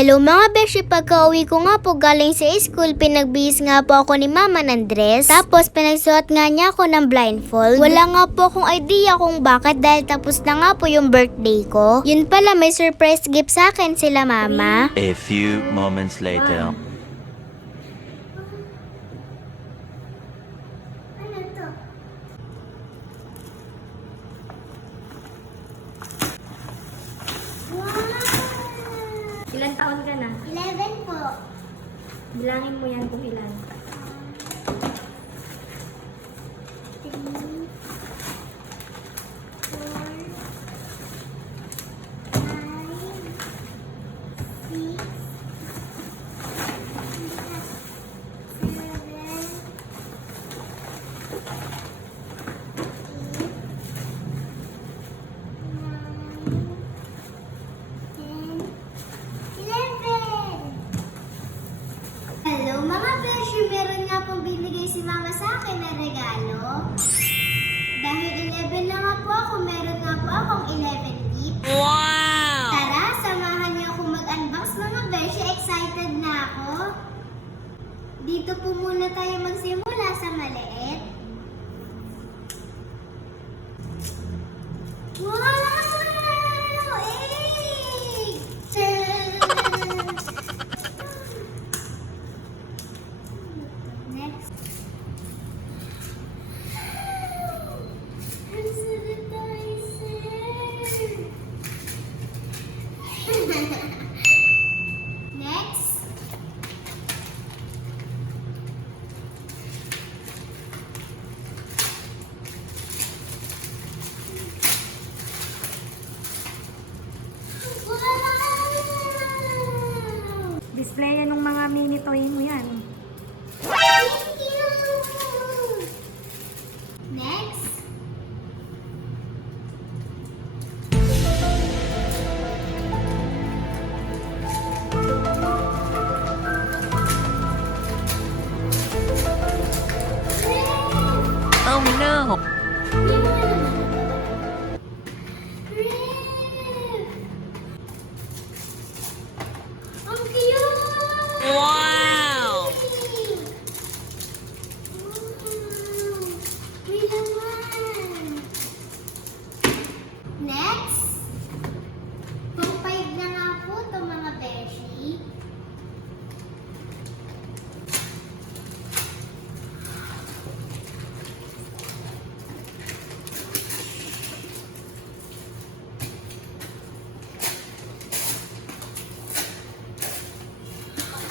Hello mga beshi, pagka-uwi ko nga po galing sa school, pinagbihis nga po ako ni mama ng dress. Tapos pinagsuot nga niya ako ng blindfold. Wala nga po akong idea kung bakit dahil tapos na nga po yung birthday ko. Yun pala, may surprise gift sa akin sila mama. A few moments later. Ilan taon ka na? 11 po. Bilangin mo yan kung ilan. 11. Hello mga beshi, meron nga pong binigay si mama sa akin na regalo. Dahil 11 na nga po ako, meron nga po akong 11 gifts. Wow! Tara, samahan niyo ako mag-unbox mga beshi. Excited na ako. Dito po muna tayo magsimula sa maliit. Wow! Next. Next. Wow! Display yan ng mga mini toy mo yan. Thank you! Next. Oh no! Ang cute! Wow! May laman. Next. Pang 5 na nga po ito mga beshi.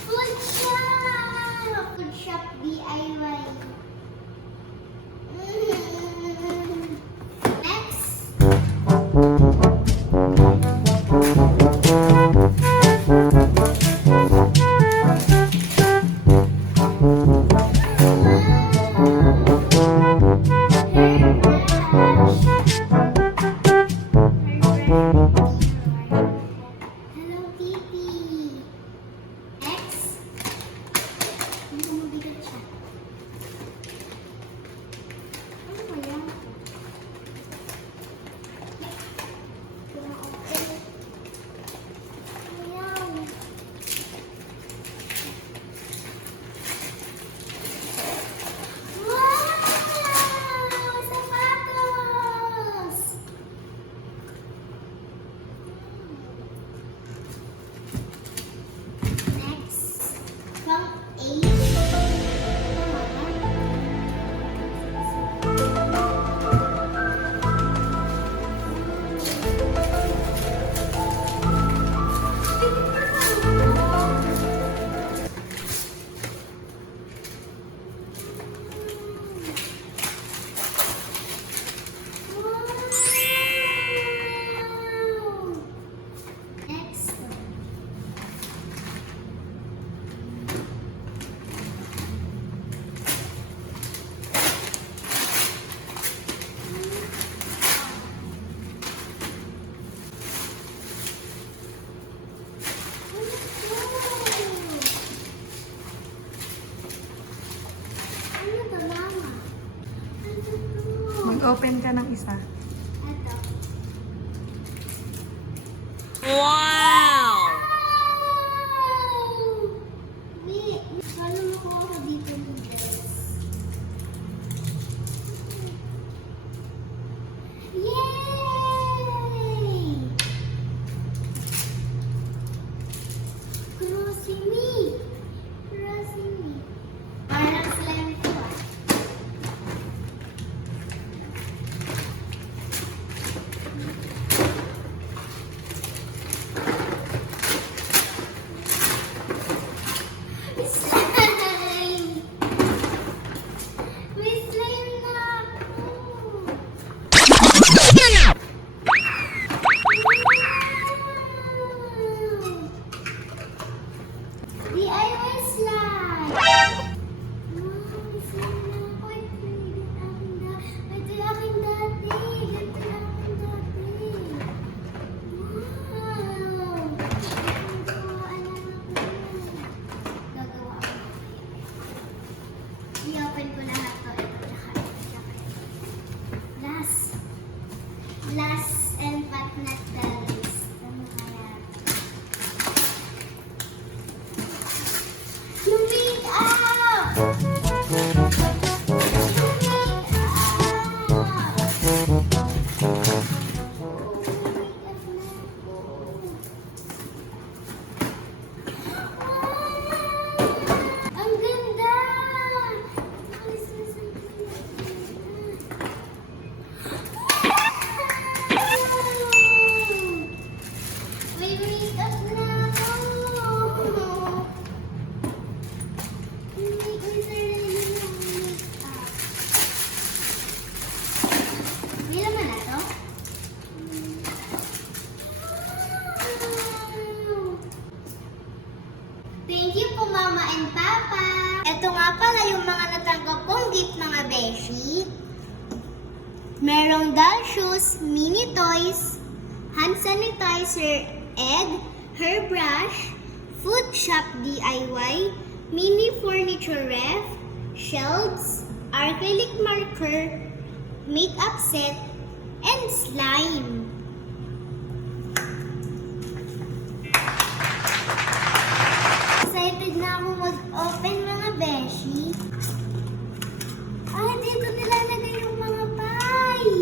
Food shop! Food shop DIY. Next. Hello Kitty. Next. Hindi mo bigat siya. Ano ba yan? Ayan. Wow! Sapatos! Next. Pang 8. Wow! Next. Ano to, mama? Ano to? Mag-open ka ng isa. Ito. Wow! Last and but not the least. Ano kaya? Yung make-up! Ang ganda! May makeup na ako! Hindi ko sarili ng makeup. May laman na to? Thank you po, Mama and Papa. Ito nga pala yung mga natanggap kong gift, mga beshi. Merong doll shoes, mini toys, hand sanitizer, egg, hairbrush, food shop DIY, mini furniture ref, shelves, acrylic marker, makeup set, and slime. Excited na ako mag-open, mga beshi. Ay, dito nilalagay yung mga pie.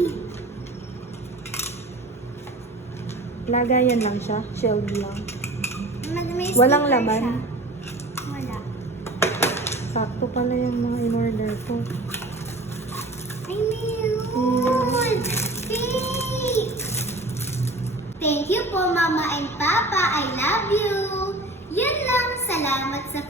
Lagayan lang siya. Shelled lang. May Walang sticker laman? siya. Wala. Sakto pala yung mga in-order ko. Ay, meron. Cake. Thank you po, Mama and Papa. I love you. Yun lang. Salamat sa